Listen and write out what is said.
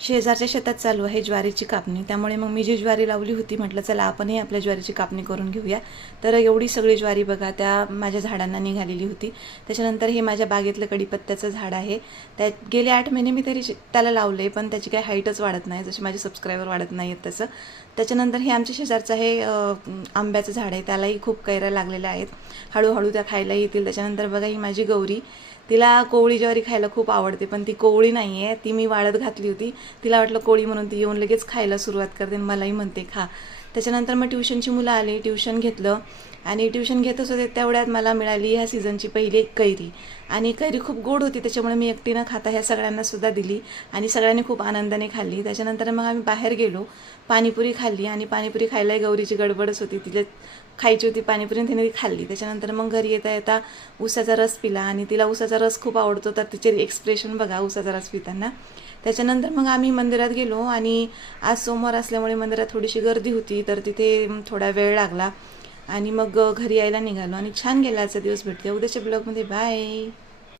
शेजारच्या शेतात चालू आहे ज्वारीची कापणी. त्यामुळे मग मी जी ज्वारी लावली होती म्हटलं चला आपणही आपल्या ज्वारीची कापणी करून घेऊया. तर एवढी सगळी ज्वारी बघा त्या माझ्या झाडांना निघालेली होती. त्याच्यानंतर हे माझ्या बागेतलं कडीपत्त्याचं झाड आहे. त्यात गेले 8 महिने मी तरी त्याला लावले, पण त्याची काही हाईटच वाढत नाही, जसे माझे सबस्क्रायबर वाढत नाही आहेत तसं. त्याच्यानंतर हे आमच्या शेजारचं आहे आंब्याचं झाड आहे, त्यालाही खूप कैऱ्या लागलेल्या आहेत. हळूहळू त्या खायला येतील. त्याच्यानंतर बघा ही माझी गौरी, तिला कोवळी ज्वारी खायला खूप आवडते, पण ती कोवळी नाही आहे, ती मी वाळत घातली होती. तिला वाटलं कोळी म्हणून ती येऊन लगेच खायला सुरुवात करते आणि मलाही म्हणते खा. त्याच्यानंतर मग ट्युशनची मुलं आली, ट्युशन घेतलं आणि ट्युशन घेतच होते तेवढ्यात मला मिळाली ह्या सीझनची पहिली कैरी. आणि कैरी खूप गोड होती, त्याच्यामुळे मी एकटीनं खाता ह्या सगळ्यांनासुद्धा दिली आणि सगळ्यांनी खूप आनंदाने खाल्ली. त्याच्यानंतर मग आम्ही बाहेर गेलो, पाणीपुरी खाल्ली आणि पाणीपुरी खायलाही गौरीची गडबडच होती, तिला खायची होती पाणीपुरी, तिने ती खाल्ली. त्याच्यानंतर मग घरी येता येता ऊसाचा रस पिला आणि तिला ऊसाचा रस खूप आवडतो, तर तिचे एक्सप्रेशन बघा ऊसाचा रस पिताना. त्याच्यानंतर मग आम्ही मंदिरात गेलो आणि आज सोमवार असल्यामुळे मंदिरात थोडीशी गर्दी होती, तर तिथे थोडा वेळ लागला आणि मग घरी यायला निघालो आणि छान गेला आजचा दिवस. भेटते उद्याच्या ब्लॉगमध्ये. बाय.